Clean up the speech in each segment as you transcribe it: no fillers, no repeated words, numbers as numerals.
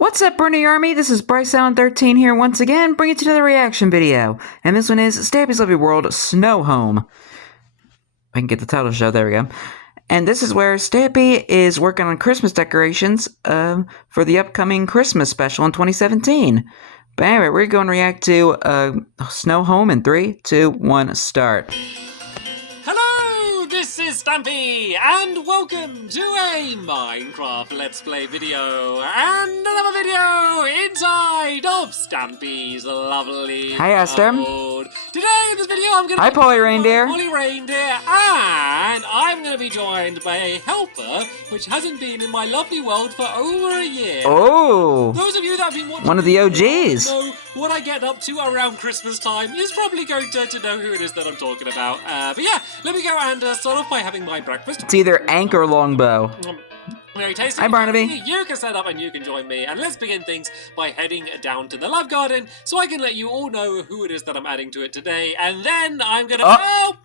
What's up, Brony Army? This is BryceAllen13 here once again, bringing you another reaction video. And this one is Stampy's Lovely World Snow Home. I can get the title show, there we go. And this is where Stampy is working on Christmas decorations for the upcoming Christmas special in 2017. But anyway, we're going to react to Snow Home in 3, 2, 1, start. Hello, this is Stampy, and welcome to a Minecraft Let's Play video, and another video inside of Stampy's lovely world. Today in this video I'm going to Hi, Polly Reindeer. Polly Reindeer, and I'm going to be joined by a helper which hasn't been in my lovely world for over a year. Oh! Those of you that have been watching one of the OGs. know what I get up to around Christmas time is probably going to know who it is that I'm talking about. But yeah, let me go and start off by having my breakfast. It's either Ank or Longbow. Very tasty. Hi, Barnaby. You can set up and you can join me. And let's begin things by heading down to the love garden so I can let you all know who it is that I'm adding to it today. And then I'm going to... Oh!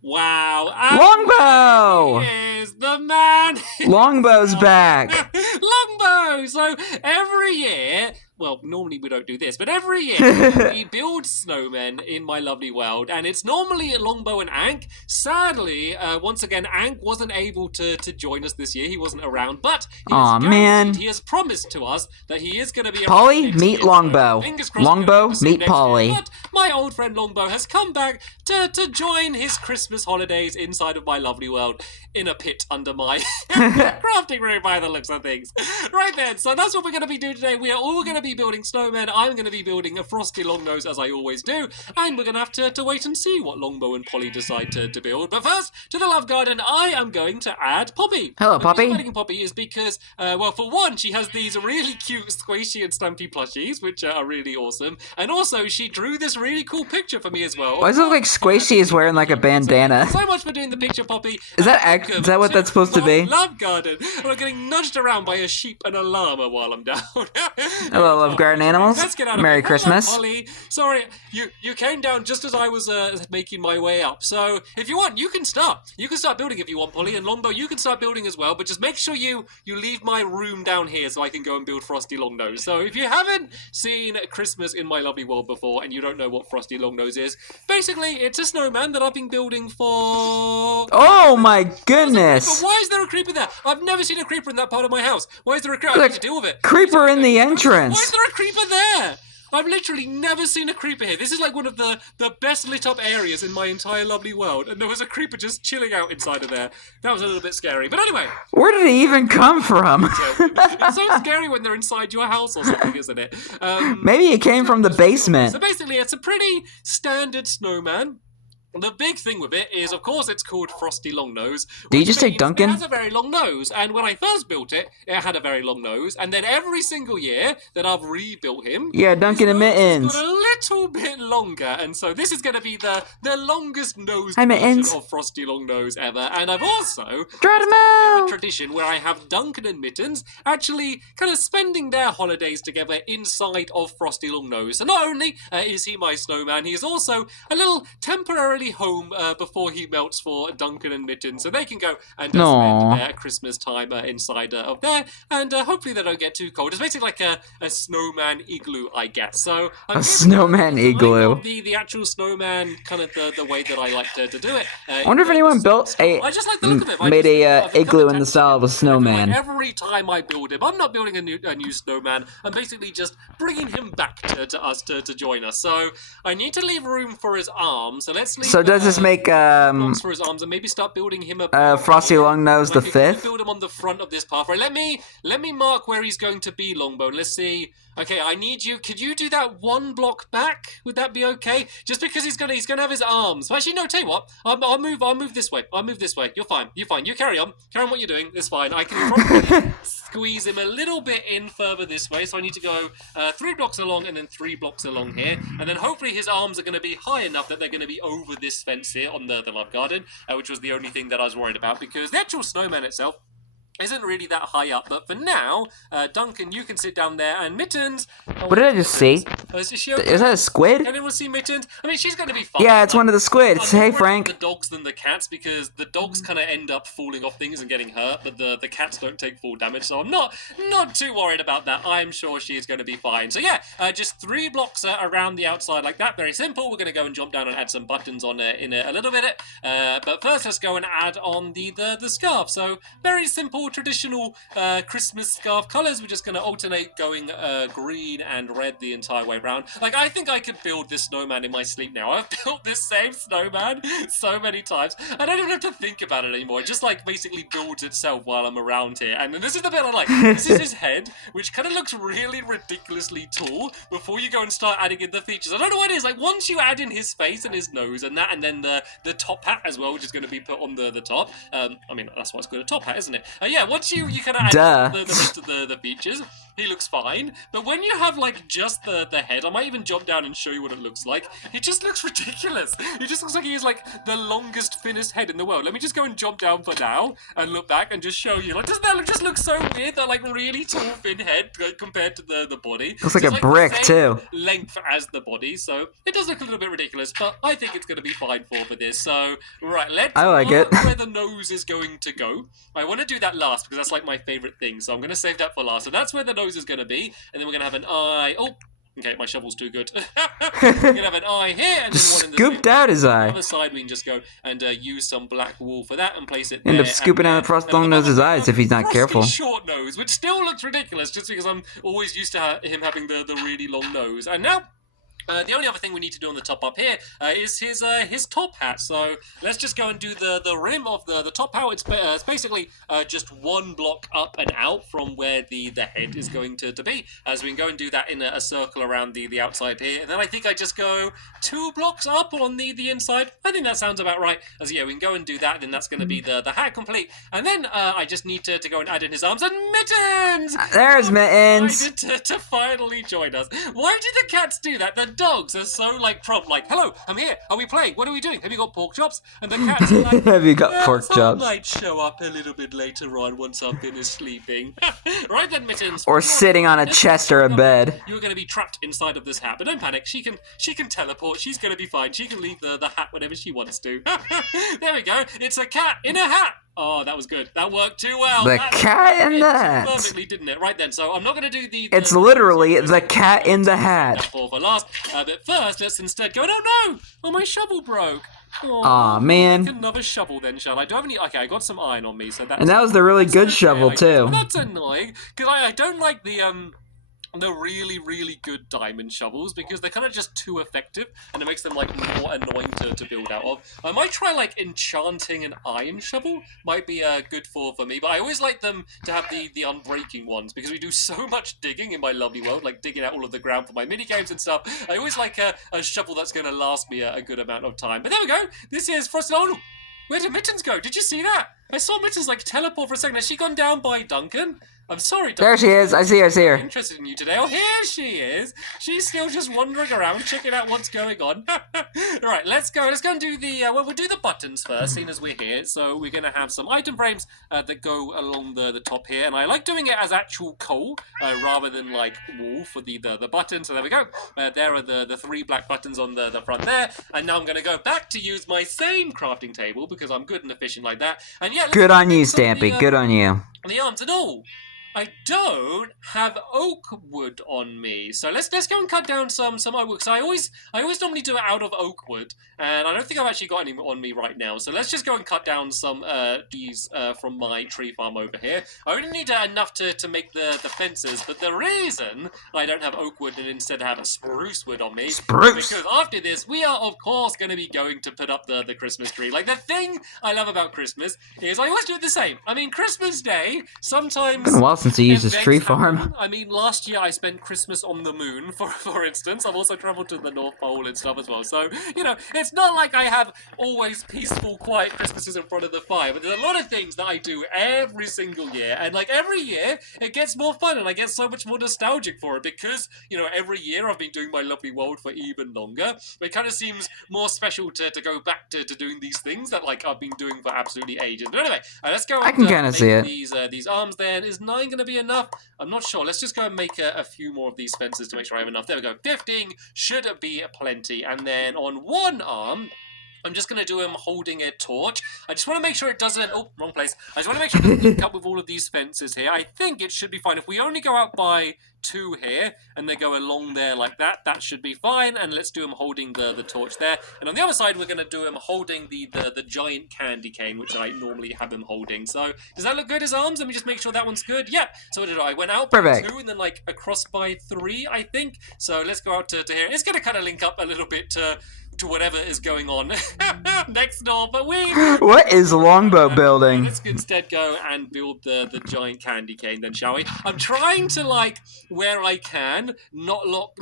Wow. Longbow! Is the man. Longbow's back. Longbow! So every year... Well, normally we don't do this, but every year we build snowmen in my lovely world, and it's normally Longbow and Ank. Sadly, once again, Ank wasn't able to join us this year. He wasn't around, but he has promised to us that he is going to be... Polly, meet Longbow. Longbow, meet Polly. But my old friend Longbow has come back to join his Christmas holidays inside of my lovely world in a pit under my crafting room by the looks of things. Right then, so that's what we're going to be doing today. We are all going to be building snowmen. I'm going to be building a frosty longnose as I always do, and we're going to have to wait and see what Longbow and Polly decide to build. But first, to the love garden, I am going to add Poppy. Hello, Poppy. The reason I'm adding Poppy is because, well, for one, she has these really cute Squishy and Stampy plushies, which are really awesome, and also she drew this really cool picture for me as well. Why does it look like Squishy is wearing like a bandana? So much for doing the picture, Poppy. Is that what that's supposed to be? Love garden. And I'm getting nudged around by a sheep and a llama while I'm down. Hello, love garden animals. Let's get out of Merry here. Christmas. Hello, Polly. Sorry, you came down just as I was making my way up. So if you want, you can start. You can start building if you want, Polly. And Longbow, you can start building as well. But just make sure you leave my room down here so I can go and build Frosty Longnose. So if you haven't seen Christmas in my lovely world before and you don't know what Frosty Longnose is, basically it's a snowman that I've been building for... Oh my goodness! But why is there a creeper there? I've never seen a creeper in that part of my house. Why is there a creeper? I need to deal with it. Creeper in the entrance. Why is there a creeper there? I've literally never seen a creeper here. This is like one of the best lit up areas in my entire lovely world. And there was a creeper just chilling out inside of there. That was a little bit scary. But anyway. Where did he even come from? It's so scary when they're inside your house or something, isn't it? Maybe he came from the basement. So basically, it's a pretty standard snowman. The big thing with it is, of course, it's called Frosty Longnose. Did you just take Duncan? It has a very long nose, and when I first built it, it had a very long nose, and then every single year that I've rebuilt him... Yeah, Duncan and Mittens. ...got a little bit longer, and so this is going to be the longest nose of Frosty Longnose ever, and I've also started a tradition where I have Duncan and Mittens actually kind of spending their holidays together inside of Frosty Longnose. So not only is he my snowman, he is also a little temporarily home before he melts for Duncan and Mittens, so they can go and spend their Christmas time inside of there, and hopefully they don't get too cold. It's basically like a snowman igloo, I guess. So a snowman igloo. The actual snowman, kind of the way that I like to do it. I wonder if anyone built I just like the look of it. Made a igloo in the style of a snowman. Every time I build him, I'm not building a new snowman. I'm basically just bringing him back to us to join us. So I need to leave room for his arms. So let's leave. So does this make blocks for his arms and maybe start building him a Frosty Longnose the 5th? Build him on the front of this path. Right, let me mark where he's going to be, Longbow. Let's see. Okay, I need you. Could you do that one block back? Would that be okay? Just because he's gonna have his arms. Actually, no. Tell you what. I'll move this way. I'll move this way. You're fine. You're fine. You carry on. Carry on what you're doing. It's fine. I can probably squeeze him a little bit in further this way. So I need to go 3 blocks along and then 3 blocks along here, and then hopefully his arms are going to be high enough that they're going to be over this fence here on the love garden, which was the only thing that I was worried about, because the actual snowman itself isn't really that high up, but for now, Duncan, you can sit down there, and Mittens... Oh, What did I just see? Is she okay? Is that a squid? Can anyone see Mittens? I mean, she's going to be fine. Yeah, it's one of the squids. I'm Hey, more worried Frank. about the dogs than the cats, because the dogs kind of end up falling off things and getting hurt, but the cats don't take full damage, so I'm not too worried about that. I'm sure she is going to be fine. So yeah, just 3 blocks around the outside like that. Very simple. We're going to go and jump down and add some buttons on in a little bit. But first, let's go and add on the scarf. So very simple, traditional Christmas scarf colors. We're just going to alternate going green and red the entire way around. Like, I think I could build this snowman in my sleep now. I've built this same snowman so many times. I don't even have to think about it anymore. It just, like, basically builds itself while I'm around here. And this is the bit I like. This is his head, which kind of looks really ridiculously tall before you go and start adding in the features. I don't know what it is. Like, once you add in his face and his nose and that, and then the top hat as well, which is going to be put on the top. I mean, that's why it's called a top hat, isn't it? Yeah, once you kind of add the rest of the features, he looks fine. But when you have, like, just the head, I might even jump down and show you what it looks like. It just looks ridiculous. It just looks like he has, like, the longest, thinnest head in the world. Let me just go and jump down for now and look back and just show you. Like, doesn't that just look so weird? That, like, really tall, thin head compared to the body. Looks like a brick, too. Length as the body, so it does look a little bit ridiculous, but I think it's going to be fine for this. So, right, let's it. where the nose is going to go. I want to do that last because that's, like, my favorite thing, so I'm going to save that for last. So that's where the nose is going to be, and then we're going to have an eye. Oh, okay, my shovel's too good. We're going to have an eye here, and then one in the scooped out his eye. On the other side, we can just go and use some black wool for that and place it there. End up scooping out Frosty Longnose's eyes if he's not careful. Short nose, which still looks ridiculous, just because I'm always used to him having the really long nose. And now, the only other thing we need to do on the top up here is his top hat. So let's just go and do the rim of the top hat. It's basically just 1 block up and out from where the head is going to be. So we can go and do that in a circle around the outside here. And then I think I just go 2 blocks up on the inside. I think that sounds about right. As yeah, we can go and do that. Then that's going to be the hat complete. And then I just need to go and add in his arms and Mittens. There's Mittens. To finally join us. Why did the cats do that? The dogs are so, like, prompt, like, hello, I'm here, are we playing, what are we doing, have you got pork chops? And the cats are like, have you got pork chops? I might show up a little bit later on once I've finished sleeping. Right then, Mittens. Or sitting on a chest or a bed. You're going to be trapped inside of this hat, but don't panic, she can teleport, she's going to be fine, she can leave the hat whenever she wants to. There we go, it's a cat in a hat. Oh, that was good. That worked too well. The cat in the hat. Perfectly, didn't it? Right then. So I'm not going to do the it's literally the cat in the hat. For last. But first, let's instead go. Oh no! Oh, my shovel broke. Aw, man. Make another shovel then, shall I? Do I have any? Okay, I got some iron on me, so that's. And that was the really good shovel too. That's annoying because I don't like the really good diamond shovels because they're kind of just too effective and it makes them like more annoying to build out of. I might try like enchanting an iron shovel, might be good for me, but I always like them to have the unbreaking ones because we do so much digging in my lovely world, like digging out all of the ground for my mini games and stuff. I always like a shovel that's going to last me a good amount of time. But there we go. This is Frosty. Oh, where did Mittens go? Did you see that? I saw Mittens like teleport for a second. Has she gone down by Duncan? I'm sorry, Duncan. There she is. I see her. I'm interested in you today. Oh, here she is. She's still just wandering around, checking out what's going on. Right, let's go. Let's go and do the, we'll do the buttons first, seeing as we're here. So we're going to have some item frames that go along the top here. And I like doing it as actual coal rather than like wool for the button. So there we go. There are the 3 black buttons on the front there. And now I'm going to go back to use my same crafting table because I'm good and efficient like that. And yeah, good on you, Stampy. Good on you. The arms and all. I don't have oak wood on me, so let's go and cut down some oak wood. So I always normally do it out of oak wood, and I don't think I've actually got any on me right now. So let's just go and cut down some trees from my tree farm over here. I only need enough to make the fences, but the reason I don't have oak wood and instead have a spruce wood on me is because after this we are of course going to be going to put up the Christmas tree. Like the thing I love about Christmas is I always do it the same. I mean Christmas Day sometimes. Since he uses It tree begs farm. happen. I mean, last year I spent Christmas on the moon, for instance. I've also travelled to the North Pole and stuff as well. So, you know, it's not like I have always peaceful, quiet Christmases in front of the fire. But there's a lot of things that I do every single year. And, like, every year, it gets more fun. And I get so much more nostalgic for it. Because, you know, every year I've been doing my lovely world for even longer. It kind of seems more special to go back to doing these things that, like, I've been doing for absolutely ages. But anyway, let's go. I can kind of see it. These arms then. Is 9 going to be enough? I'm not sure. Let's just go and make a few more of these fences to make sure I have enough. There we go. 15 should be plenty. And then on one arm, I'm just going to do him holding a torch. I just want to make sure it doesn't... Oh, wrong place. I just want to make sure it doesn't link up with all of these fences here. I think it should be fine. If we only go out by 2 here, and they go along there like that, that should be fine. And let's do him holding the torch there. And on the other side, we're going to do him holding the giant candy cane, which I normally have him holding. So, does that look good, his arms? Let me just make sure that one's good. Yep. So what did I went out by Perfect. 2 and then like across by 3, I think. So let's go out to here. It's going to kind of link up a little bit to whatever is going on next door, but What is Longbow building? Let's instead go and build the giant candy cane then, shall we? I'm trying to, like, where I can, not look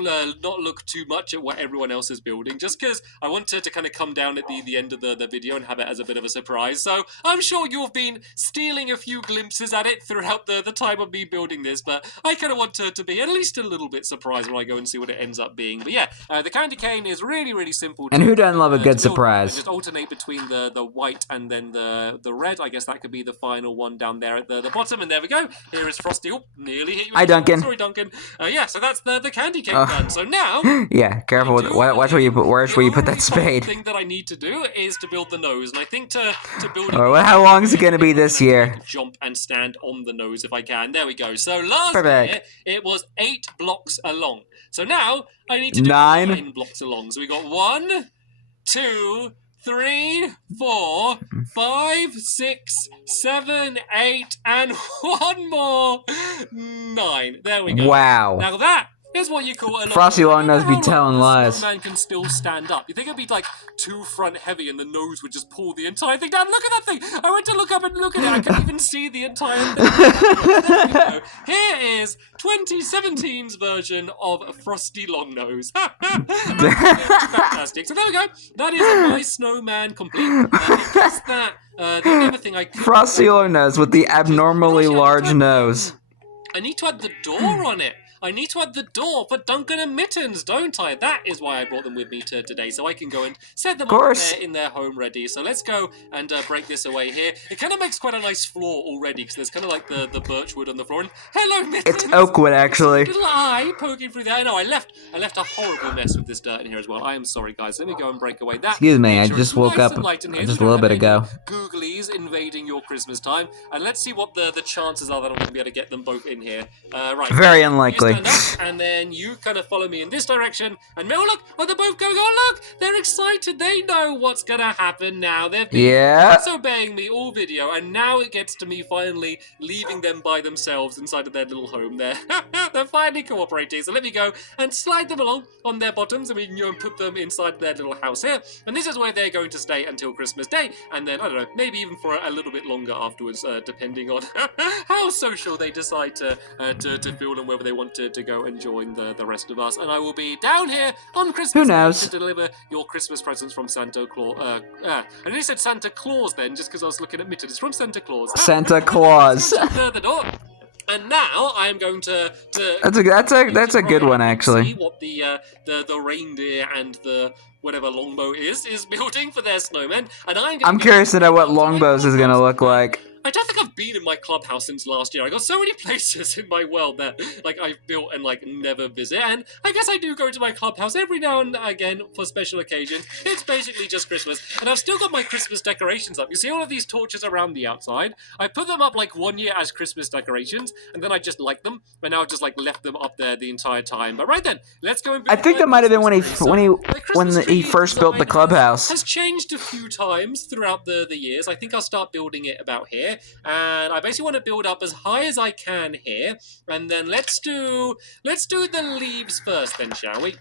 too much at what everyone else is building, just because I want to kind of come down at the end of the video and have it as a bit of a surprise. So I'm sure you've been stealing a few glimpses at it throughout the time of me building this, but I kind of want to be at least a little bit surprised when I go and see what it ends up being. But yeah, the candy cane is really, really simple. And who doesn't love a good surprise? Just alternate between the white and then the red. I guess that could be the final one down there at the bottom. And there we go. Here is Frosty. Oh, nearly hit you. Hi, Duncan. Sorry, Duncan. Yeah, so that's the candy cane done. So now... Yeah, careful. Watch where you put that spade. The thing that I need to do is to build the nose. And I think to build... Oh, well, how long is it going to be this year? Jump and stand on the nose if I can. There we go. So last year, it was 8 blocks along. So now I need to do 9 blocks along. So we got 1, 2, 3, 4, 5, 6, 7, 8, and 1 more. 9. There we go. Wow. Now that is what you call a Frosty Longnose be telling lies. Man can still stand up. You think it'd be like too front heavy and the nose would just pull the entire thing down. Look at that thing! I went to look up and look at it. I couldn't even see the entire thing. Here is 2017's version of Frosty Longnose. Fantastic. So there we go. That is my snowman complete. Just that. The other thing I Frosty Longnose with the abnormally large nose. I need to add the door on it. I need to add the door for Duncan and Mittens, don't I? That is why I brought them with me today, so I can go and set them up there in their home ready. So let's go and break this away here. It kind of makes quite a nice floor already, because there's kind of like the birch wood on the floor. And hello, Mittens! It's oak wood, actually. Little eye poking through there. No, I left a horrible mess with this dirt in here as well. I am sorry, guys. Let me go and break away that. Excuse me, I just woke up just a little bit ago. Googlies invading your Christmas time. And let's see what the chances are that I'm going to be able to get them both in here. Right. Very unlikely. And then you kind of follow me in this direction. And oh look, oh, they're both going. Oh look, they're excited. They know what's gonna happen now. They've been disobeying me all video, and now it gets to me finally leaving them by themselves inside of their little home there. They're finally cooperating. So let me go and slide them along on their bottoms, and we can go and put them inside their little house here. And this is where they're going to stay until Christmas Day, and then I don't know, maybe even for a little bit longer afterwards, depending on how social they decide to feel and whether they want to go and join the rest of us. And I will be down here on Christmas Day to deliver your Christmas presents from Santa Claus. I nearly said Santa Claus then, just because I was looking at Mitten. It's from Santa Claus. Santa Claus. The door. And now I am going to that's a good one, actually. See what the reindeer and the whatever Longbow is building for their snowmen. And I'm curious to know what Longbow's is gonna look like. I don't think I've been in my clubhouse since last year. I got so many places in my world that like I've built and like never visit. And I guess I do go to my clubhouse every now and again for special occasions. It's basically just Christmas. And I've still got my Christmas decorations up. You see all of these torches around the outside? I put them up like 1 year as Christmas decorations, and then I just liked them. But now I've just like left them up there the entire time. But right then, let's go and build. I think that might have been when he first built the clubhouse. Has changed a few times throughout the years. I think I'll start building it about here. And I basically want to build up as high as I can here, and then let's do the leaves first, then, shall we?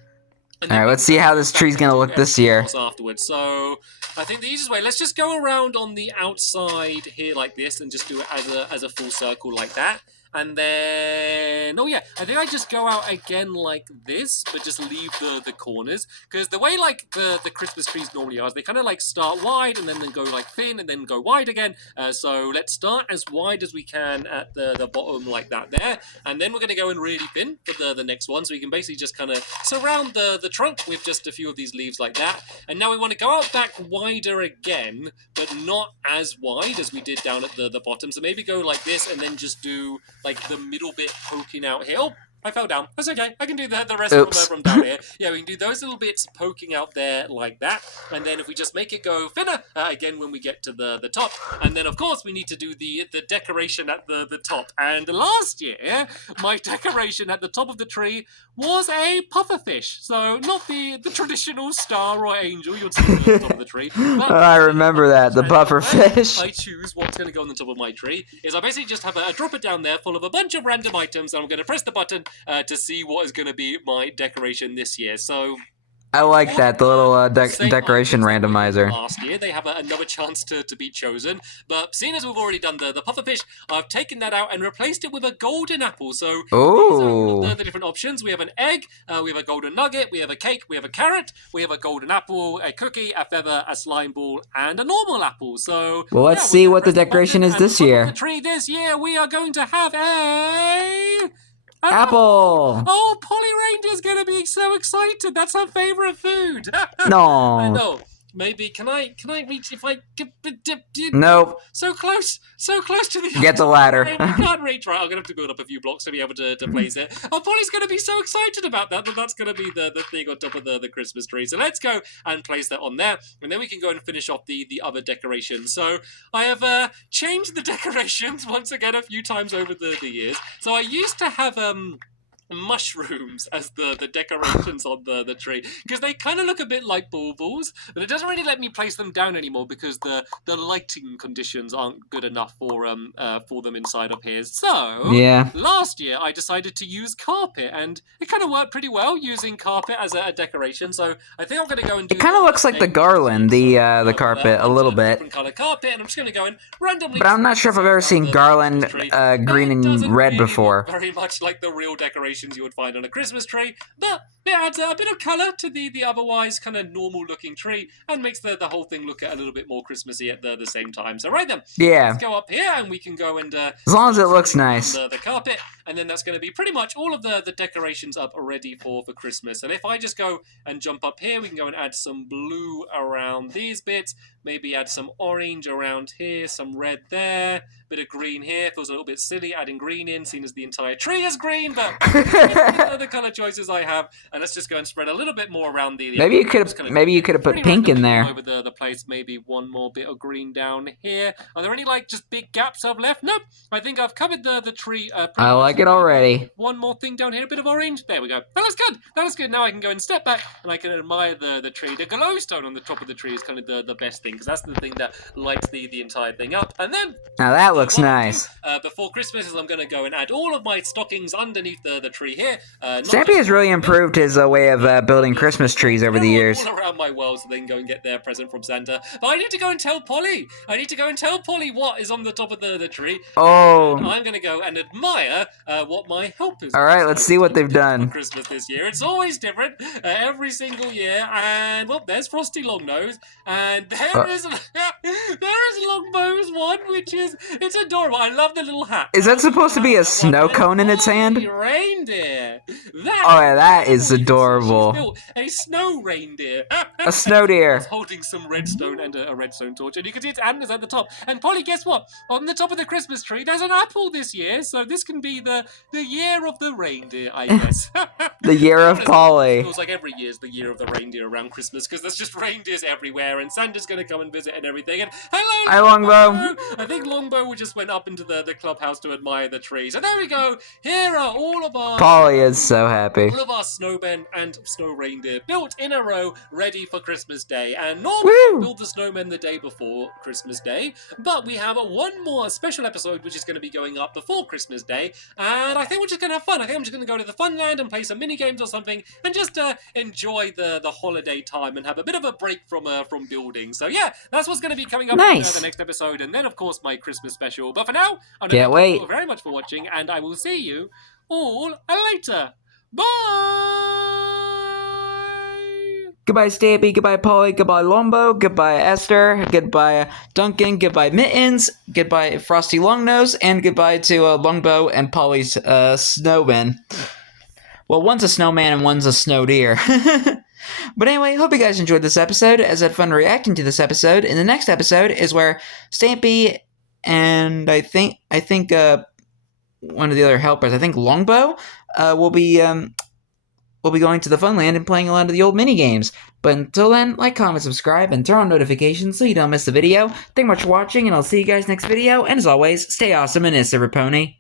Alright, let's see how this tree's gonna look this year. Afterwards. So I think the easiest way, let's just go around on the outside here like this and just do it as a full circle like that. And then, oh yeah, I think I just go out again like this, but just leave the corners. Because the way like the Christmas trees normally are, is they kind of like start wide and then go like thin and then go wide again. So let's start as wide as we can at the bottom like that there. And then we're going to go in really thin for the next one. So we can basically just kind of surround the trunk with just a few of these leaves like that. And now we want to go out back wider again, but not as wide as we did down at the bottom. So maybe go like this and then just do like the middle bit poking out here. Oh, I fell down. That's okay. I can do the rest from down here. Yeah, we can do those little bits poking out there like that. And then if we just make it go thinner, again, when we get to the top. And then, of course, we need to do the decoration at the top. And last year, my decoration at the top of the tree was a pufferfish. So not the traditional star or angel you'd see at the top of the tree. I remember that, the pufferfish. I choose what's going to go on the top of my tree is I basically just have a dropper down there full of a bunch of random items, and I'm going to press the button to see what is going to be my decoration this year. So I like that, the little decoration randomizer. Last year, they have another chance to be chosen. But seeing as we've already done the pufferfish, I've taken that out and replaced it with a golden apple. So these are the different options. We have an egg, we have a golden nugget, we have a cake, we have a carrot, we have a golden apple, a cookie, a feather, a slime ball, and a normal apple. So well, let's see what the decoration is this year. The tree this year, we are going to have a apple! Oh, Polly Reindeer's gonna be so excited. That's her favorite food. No. I know. Maybe can I reach if I nope. So close to the get the ladder. I can't reach. Right, I'm gonna have to build up a few blocks to be able to place it. Oh, Polly's gonna be so excited about that. That's gonna be the thing on top of the Christmas tree. So let's go and place that on there, and then we can go and finish off the other decorations. So I have changed the decorations once again a few times over the years. So I used to have mushrooms as the decorations on the tree, because they kind of look a bit like baubles, but it doesn't really let me place them down anymore because the lighting conditions aren't good enough for them inside of here. So yeah, last year I decided to use carpet, and it kind of worked pretty well using carpet as a decoration. So I think I'm going to go and do. It kind of looks like the garland, the carpet a little bit. Different color carpet, and I'm just going to go and randomly. But I'm not sure if I've ever seen garland green and red before. Very much like the real decoration you would find on a Christmas tree, but it adds a bit of colour to the otherwise kind of normal looking tree and makes the whole thing look a little bit more Christmassy at the same time. So right then, let's go up here and we can go and as long as it looks nice, the carpet, and then that's going to be pretty much all of the decorations up ready for Christmas. And if I just go and jump up here, we can go and add some blue around these bits, maybe add some orange around here, some red there, bit of green here. Feels a little bit silly adding green in, seeing as the entire tree is green, but the color choices I have. And let's just go and spread a little bit more around the. Maybe you could have put pink in there. Over the place, maybe one more bit of green down here. Are there any like just big gaps I've left? Nope. I think I've covered the tree. I like it already. One more thing down here, a bit of orange. There we go. That looks good. That looks good. Now I can go and step back and I can admire the tree. The glowstone on the top of the tree is kind of the best thing, because that's the thing that lights the entire thing up. And then now that looks nice. Before Christmas is I'm going to go and add all of my stockings underneath the tree here. Stampy has really improved his way of building Christmas trees over the years. All around my world so they can go and get their present from Santa. But I need to go and tell Polly. What is on the top of the tree. Oh. And I'm going to go and admire what my helpers. All right, let's see what they've done. For Christmas this year. It's always different every single year. And well, there's Frosty Longnose, and there is Longnose one, which is it's adorable. I love the little hat. Is that supposed to be a snow cone in its hand? Reindeer. That is adorable. A snow reindeer. A snow deer. It's holding some redstone and a redstone torch, and you can see its antlers at the top. And Polly, guess what? On the top of the Christmas tree, there's an apple this year, so this can be the year of the reindeer, I guess. The year of Polly. It feels like every year's the year of the reindeer around Christmas, because there's just reindeers everywhere, and Santa's going to come and visit and everything. And hello, hi, Longbow. I think Longbow just went up into the clubhouse to admire the tree. So there we go. Here are all of our Polly is so happy. All of our snowmen and snow reindeer built in a row, ready for Christmas Day. And normally Woo! we build the snowmen the day before Christmas Day, but we have one more special episode which is going to be going up before Christmas Day, and I think we're just going to have fun. I think I'm just going to go to the fun land and play some mini games or something, and just enjoy the holiday time and have a bit of a break from building. So yeah, that's what's going to be coming up in the next episode, and then of course my Christmas special. But for now, I want to thank you all very much for watching, and I will see you all later. Bye! Goodbye, Stampy. Goodbye, Polly. Goodbye, Lombo. Goodbye, Esther. Goodbye, Duncan. Goodbye, Mittens. Goodbye, Frosty Longnose. And goodbye to Longbow and Polly's snowman. Well, one's a snowman and one's a snow deer. But anyway, hope you guys enjoyed this episode, as I had fun reacting to this episode. In the next episode is where Stampy and I think one of the other helpers, I think Longbow, will be going to the fun land and playing a lot of the old mini games. But until then, like, comment, subscribe, and turn on notifications so you don't miss the video. Thank you much for watching, and I'll see you guys next video. And as always, stay awesome and it's a Raponi.